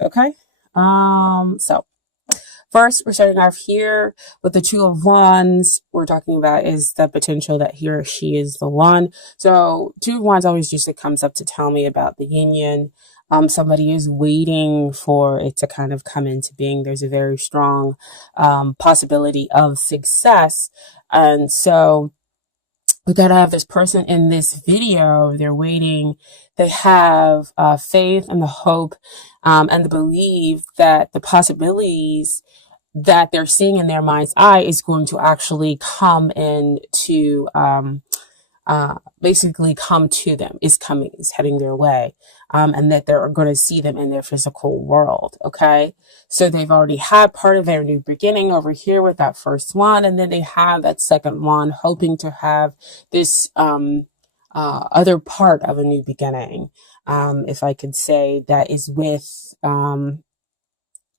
Okay. So first, we're starting off here with the Two of Wands. We're talking about is the potential that he or she is the one. So, Two of Wands always usually comes up to tell me about the union. Somebody is waiting for it to kind of come into being. There's a very strong possibility of success. And so, we gotta have this person in this video. They're waiting. They have faith and the hope and the belief that the possibilities that they're seeing in their mind's eye is going to actually come into basically come to them, is coming, is heading their way, and that they're going to see them in their physical world. Okay. So they've already had part of their new beginning over here with that first one. And then they have that second one, hoping to have this, other part of a new beginning. If I could say that is with,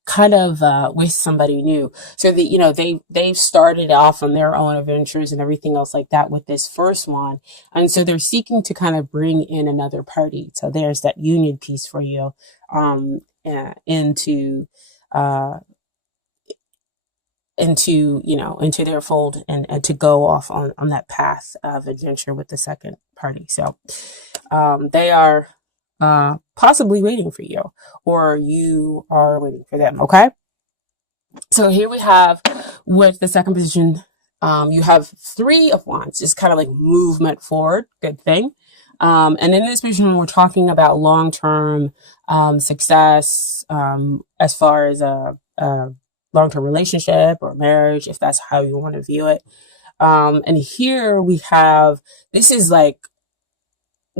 kind of with somebody new, so that they've started off on their own adventures and everything else like that with this first one, and so they're seeking to kind of bring in another party. So there's that union piece for you, into uh into their fold, and to go off on that path of adventure with the second party. So they are possibly waiting for you, or you are waiting for them. Okay. So here we have with the second position, you have Three of Wands, just kind of like movement forward, good thing. And in this position, we're talking about long-term success, as far as a long-term relationship or marriage, if that's how you want to view it. And here we have, this is like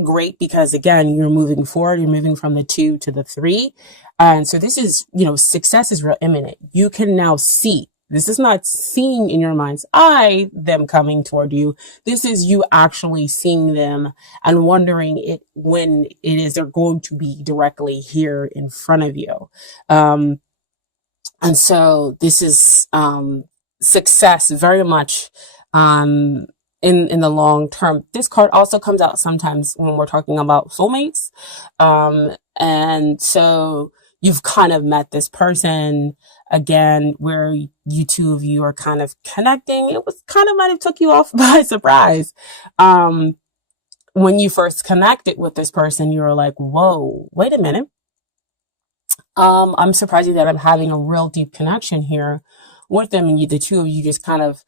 great because again, you're moving forward, you're moving from the two to the three. And so this is, success is real imminent. You can now see. This is not seeing in your mind's eye them coming toward you. This is you actually seeing them and wondering it when it is they're going to be directly here in front of you. And so this is success very much in the long term. This card also comes out sometimes when we're talking about soulmates. And so you've kind of met this person again where you two of you are kind of connecting. It was kind of might have took you off by surprise. When you first connected with this person, you were like, whoa, wait a minute. I'm surprised that I'm having a real deep connection here with them. And the two of you just kind of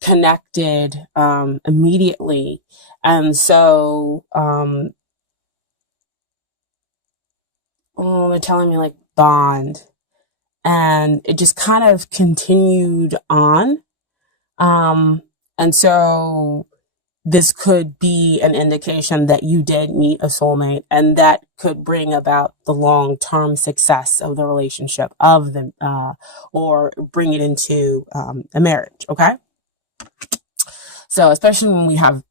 connected immediately. And so they're telling me like bond. And it just kind of continued on. And so this could be an indication that you did meet a soulmate, and that could bring about the long-term success of the relationship of the, or bring it into a marriage. Okay. So especially when we have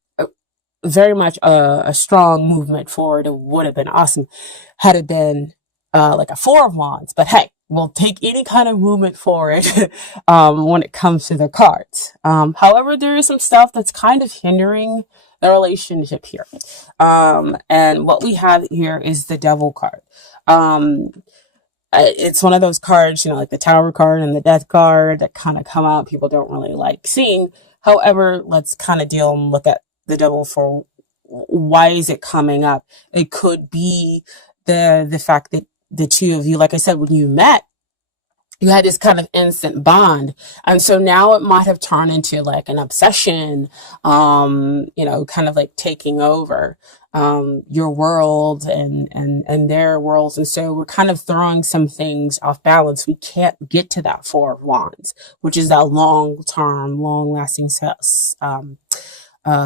very much a strong movement forward, it would have been awesome had it been like a Four of Wands. But hey, we'll take any kind of movement forward when it comes to the cards. However, there is some stuff that's kind of hindering the relationship here. And what we have here is the Devil card. It's one of those cards, like the Tower card and the Death card that kind of come out. People don't really like seeing. However, let's kind of deal and look at the Devil for why is it coming up. It could be the fact that the two of you, like I said, when you met, you had this kind of instant bond. And so now it might have turned into like an obsession, kind of like taking over your world and their worlds. And so we're kind of throwing some things off balance. We can't get to that Four of Wands, which is that long-term, long-lasting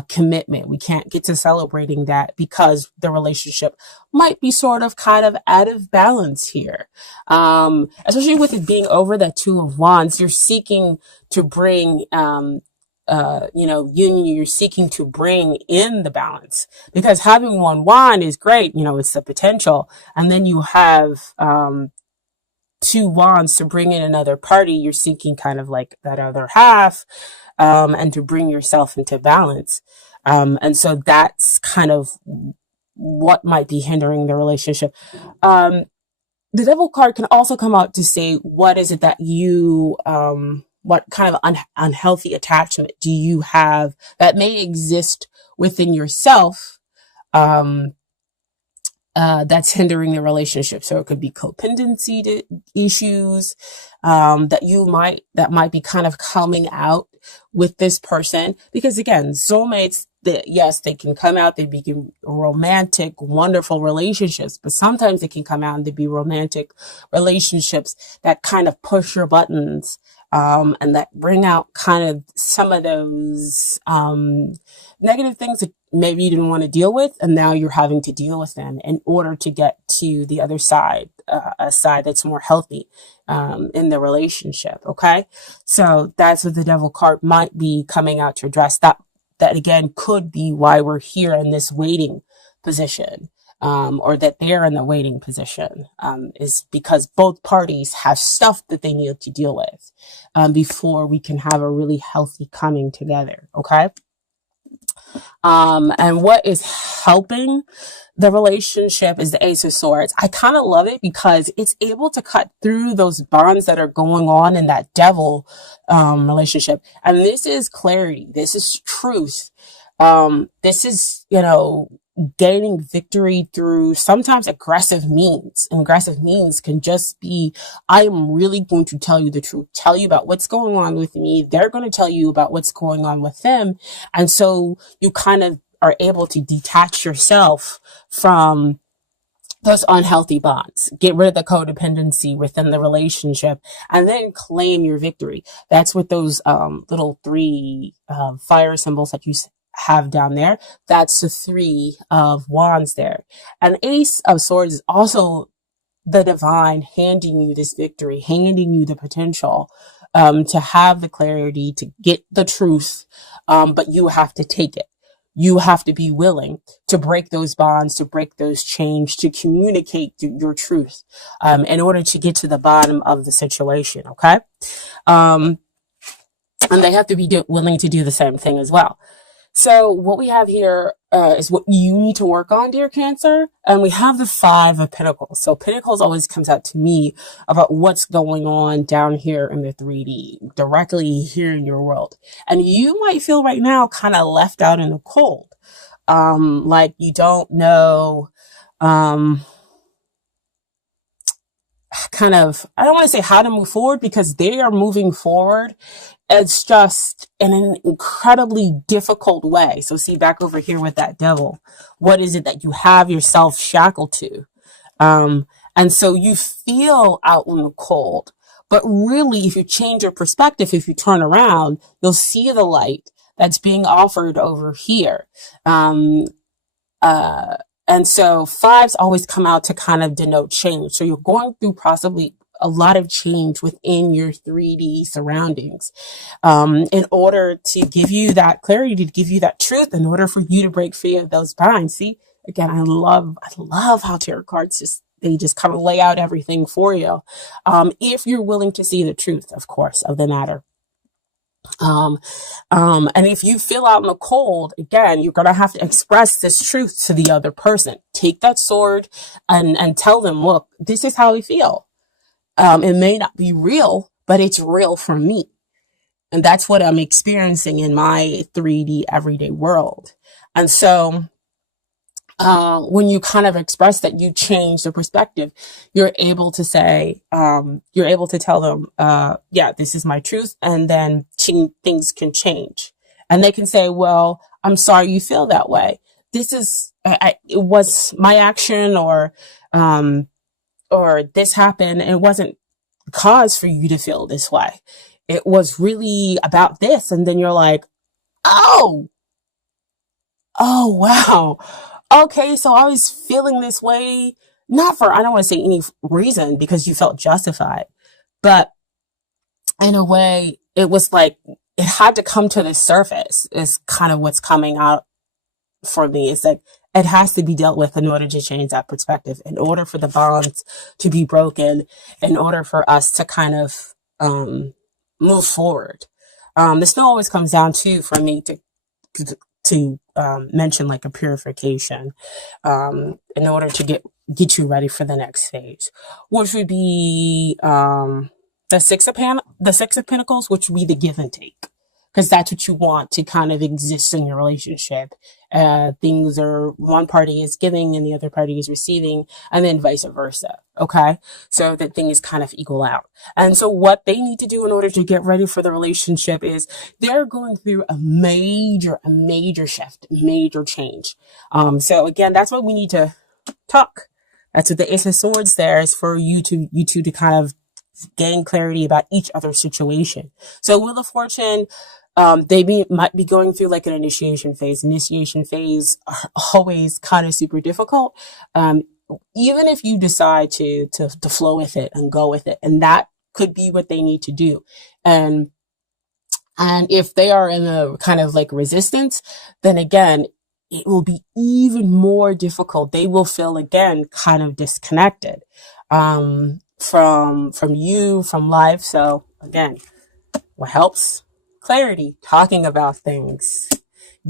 commitment. We can't get to celebrating that because the relationship might be sort of kind of out of balance here. Especially with it being over that Two of Wands, you're seeking to bring, union, you're seeking to bring in the balance, because having one wand is great. It's the potential. And then you have, two wands to bring in another party. You're seeking kind of like that other half, and to bring yourself into balance. And so that's kind of what might be hindering the relationship. the devil card can also come out to say, what is it that you, what kind of unhealthy attachment do you have that may exist within yourself, um, that's hindering the relationship. So it could be codependency issues, that might be kind of coming out with this person. Because again, soulmates, yes, they can come out, they begin romantic, wonderful relationships, but sometimes they can come out and they be romantic relationships that kind of push your buttons, and that bring out kind of some of those, negative things that maybe you didn't want to deal with, and now you're having to deal with them in order to get to the other side, a side that's more healthy, in the relationship. Okay, so that's what the devil card might be coming out to address. That again could be why we're here in this waiting position, or that they're in the waiting position, is because both parties have stuff that they need to deal with, before we can have a really healthy coming together. Okay. And what is helping the relationship is the Ace of Swords. I kind of love it because it's able to cut through those bonds that are going on in that devil, relationship. And this is clarity. This is truth. This is, gaining victory through sometimes aggressive means. And aggressive means can just be, I am really going to tell you the truth, tell you about what's going on with me. They're going to tell you about what's going on with them. And so you kind of are able to detach yourself from those unhealthy bonds, get rid of the codependency within the relationship, and then claim your victory. That's what those, little three, fire symbols that you have down there. That's the three of wands there. And Ace of Swords is also the divine handing you this victory, handing you the potential, to have the clarity, to get the truth. But you have to take it. You have to be willing to break those bonds, to break those chains, to communicate your truth, in order to get to the bottom of the situation. Okay. And they have to be willing to do the same thing as well. So what we have here, is what you need to work on, dear Cancer. And we have the Five of Pentacles. So Pentacles always comes out to me about what's going on down here in the 3D, directly here in your world. And you might feel right now kind of left out in the cold. Like you don't know, kind of, I don't want to say how to move forward, because they are moving forward. It's just in an incredibly difficult way. So see back over here with that devil, what is it that you have yourself shackled to? And so you feel out in the cold, but really if you change your perspective, if you turn around, you'll see the light that's being offered over here. And so fives always come out to kind of denote change. So you're going through possibly a lot of change within your 3D surroundings, in order to give you that clarity, to give you that truth, in order for you to break free of those binds. See, again, I love how tarot cards they just kind of lay out everything for you. If you're willing to see the truth, of course, of the matter. And if you feel out in the cold, again, you're going to have to express this truth to the other person. Take that sword and tell them, look, this is how I feel. It may not be real, but it's real for me. And that's what I'm experiencing in my 3D everyday world. And so, when you kind of express that you change the perspective, you're able to say, you're able to tell them, yeah, this is my truth. And then things can change. And they can say, well, I'm sorry you feel that way. This is, it was my action, or this happened, and it wasn't cause for you to feel this way. It was really about this. And then you're like, oh, wow. Okay, so I was feeling this way, not for, I don't want to say any reason, because you felt justified, but in a way, it was like, it had to come to the surface, is kind of what's coming out for me. It's like, it has to be dealt with in order to change that perspective, in order for the bonds to be broken, in order for us to kind of, move forward. This still always comes down to, for me to mention like a purification, in order to get get you ready for the next phase, which would be the Six of Pentacles, which would be the give and take, because that's what you want to kind of exist in your relationship. Things are, one party is giving and the other party is receiving, and then vice versa. Okay, so that things kind of equal out. And so what they need to do in order to get ready for the relationship is they're going through a major shift, major change. So again, that's what we need to talk. That's what the Ace of Swords there is for you two to kind of gain clarity about each other's situation. So Wheel of Fortune, might be going through like an initiation phase. Initiation phase are always kind of super difficult. Even if you decide to flow with it and go with it, and that could be what they need to do. And if they are in a kind of like resistance, then again, it will be even more difficult. They will feel again kind of disconnected from you, from life. So again, what helps? Clarity, talking about things,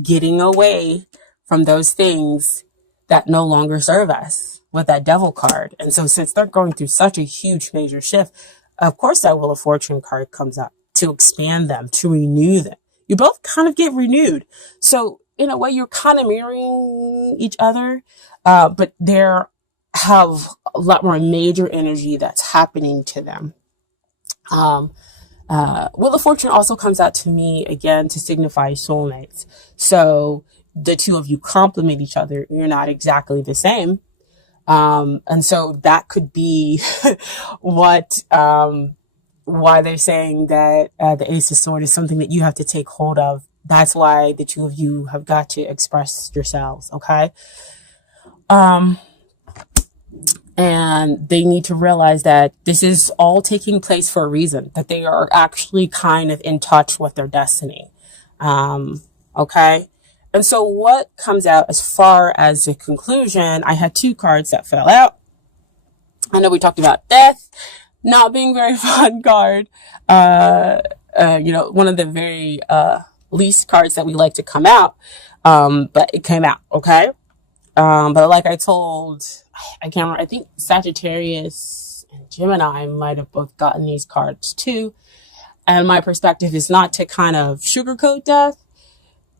getting away from those things that no longer serve us with that Devil card. And so since they're going through such a huge major shift, of course that Wheel of Fortune card comes up to expand them, to renew them. You both kind of get renewed. So in a way, you're kind of mirroring each other, but there have a lot more major energy that's happening to them. Wheel of Fortune also comes out to me again to signify soulmates. So the two of you complement each other. You're not exactly the same. And so that could be what, why they're saying that the Ace of Swords is something that you have to take hold of. That's why the two of you have got to express yourselves, okay? And they need to realize that this is all taking place for a reason, that they are actually kind of in touch with their destiny, okay? And so what comes out as far as the conclusion, I had two cards that fell out. I know we talked about death not being a very fun card. One of the very least cards that we like to come out. But it came out, okay? But like I told, I can't remember, I think Sagittarius and Gemini might have both gotten these cards too. And my perspective is not to kind of sugarcoat death.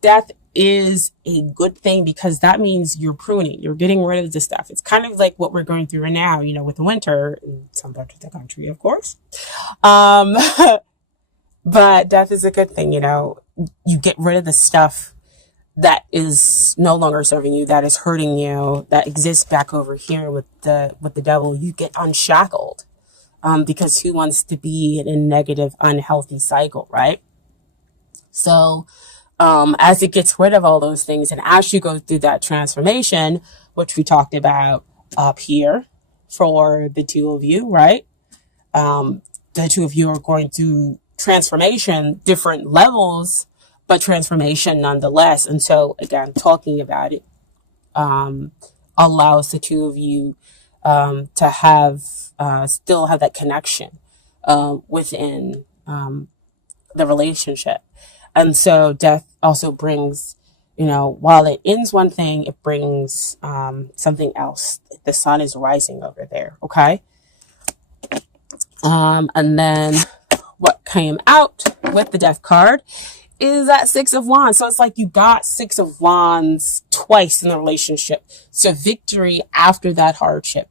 Death is a good thing because that means you're pruning, you're getting rid of the stuff. It's kind of like what we're going through now, with the winter in some parts of the country, of course. But death is a good thing, you get rid of the stuff that is no longer serving you, that is hurting you, that exists back over here with the devil. You get unshackled, because who wants to be in a negative, unhealthy cycle, right? So, as it gets rid of all those things, and as you go through that transformation, which we talked about up here for the two of you, right? The two of you are going through transformation, different levels, but transformation nonetheless. And so again, talking about it, allows the two of you, to have, still have that connection, within, the relationship. And so death also brings, while it ends one thing, it brings, something else. The sun is rising over there. Okay. And then what came out with the death card is that Six of Wands. So it's like you got Six of Wands twice in the relationship. So victory after that hardship,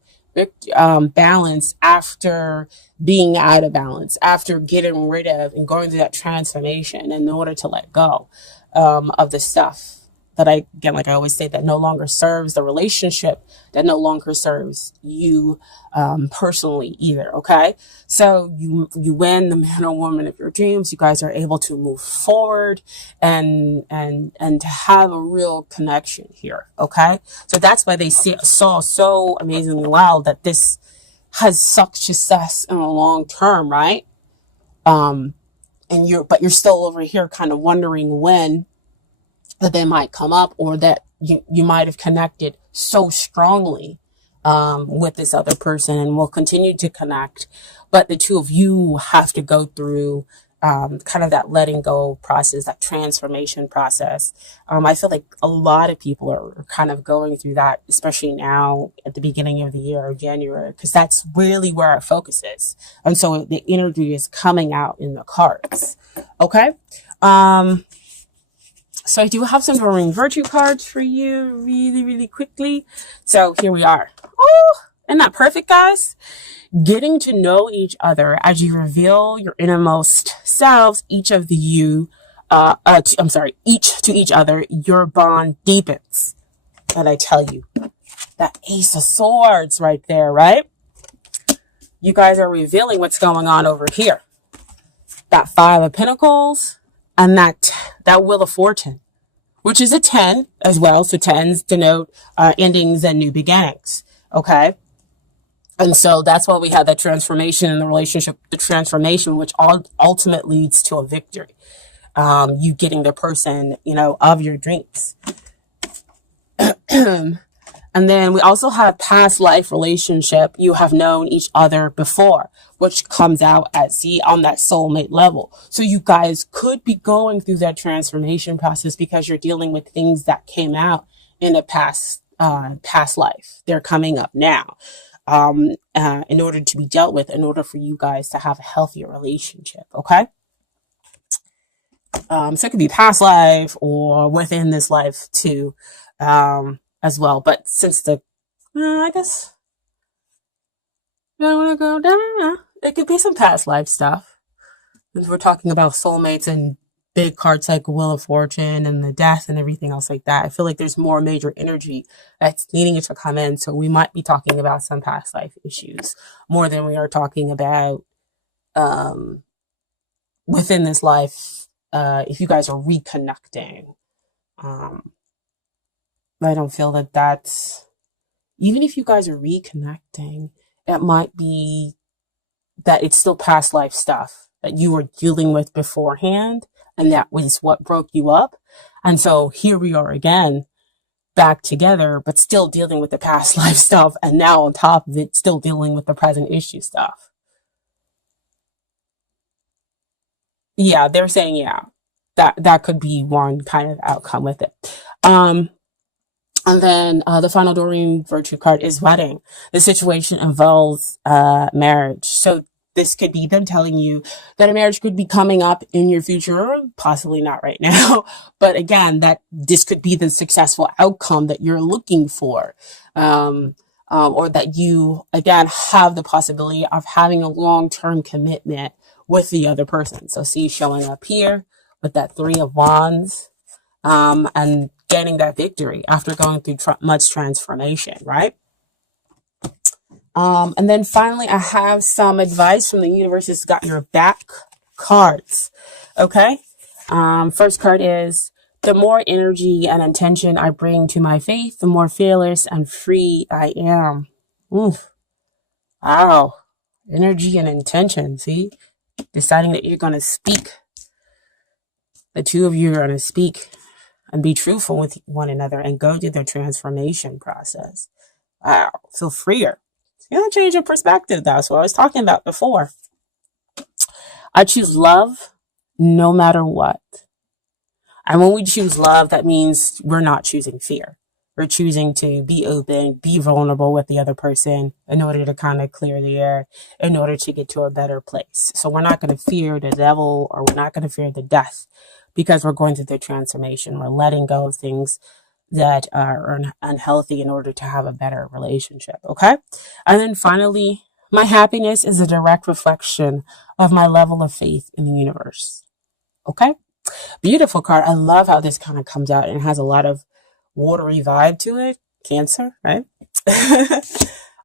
balance after being out of balance, after getting rid of and going through that transformation in order to let go, of the stuff that like I always say, that no longer serves the relationship, that no longer serves you, personally either. Okay. So you win the man or woman of your dreams. You guys are able to move forward and to have a real connection here. Okay. So that's why they saw so amazingly well that this has such success in the long term. Right. But you're still over here kind of wondering when that they might come up, or that you might have connected so strongly, with this other person and will continue to connect. But the two of you have to go through, kind of that letting go process, that transformation process. I feel like a lot of people are kind of going through that, especially now at the beginning of the year or January, because that's really where our focus is. And so the energy is coming out in the cards. Okay. So I do have some Doreen Virtue cards for you really, really quickly. So here we are. Oh, isn't that perfect, guys? Getting to know each other as you reveal your innermost selves, each to each other, your bond deepens. And I tell you, that Ace of Swords right there, right? You guys are revealing what's going on over here. That Five of Pentacles and that Wheel of Fortune, which is a 10 as well. So 10s denote endings and new beginnings. Okay. And so that's why we have that transformation in the relationship, the transformation, which ultimately leads to a victory. You getting the person, of your dreams. And then we also have past life relationship. You have known each other before, which comes out on that soulmate level. So you guys could be going through that transformation process because you're dealing with things that came out in a past life. They're coming up now. In order to be dealt with, in order for you guys to have a healthier relationship. Okay. So it could be past life or within this life too, as well. But since I guess I don't want to go down. It could be some past life stuff. If we're talking about soulmates and big cards like Wheel of Fortune and the Death and everything else like that, I feel like there's more major energy that's needing it to come in. So we might be talking about some past life issues more than we are talking about within this life. If you guys are reconnecting, I don't feel that that's, even if you guys are reconnecting, it might be that it's still past life stuff that you were dealing with beforehand. And that was what broke you up. And so here we are again, back together, but still dealing with the past life stuff. And now on top of it, still dealing with the present issue stuff. Yeah, they're saying, yeah, that could be one kind of outcome with it. And then the final Doreen Virtue card is wedding. The situation involves marriage. So this could be them telling you that a marriage could be coming up in your future, possibly not right now. But again, that this could be the successful outcome that you're looking for. Or that you, again, have the possibility of having a long-term commitment with the other person. So see showing up here with that Three of Wands. And getting that victory after going through much transformation, right? And then finally, I have some advice from the universe. It's got your back cards. Okay. First card is, the more energy and intention I bring to my faith, the more fearless and free I am. Oof. Wow. Energy and intention. See, deciding that you're going to speak. The two of you are going to speak and be truthful with one another and go through the transformation process. Wow. Feel freer. It's going to change your perspective. That's what I was talking about before. I choose love no matter what. And when we choose love, that means we're not choosing fear. We're choosing to be open, be vulnerable with the other person in order to kind of clear the air, in order to get to a better place. So we're not going to fear the devil, or we're not going to fear the death, because we're going through the transformation. We're letting go of things that are unhealthy in order to have a better relationship. Okay. And then finally, my happiness is a direct reflection of my level of faith in the universe. Okay. Beautiful card. I love how this kind of comes out and has a lot of watery vibe to it. Cancer, right?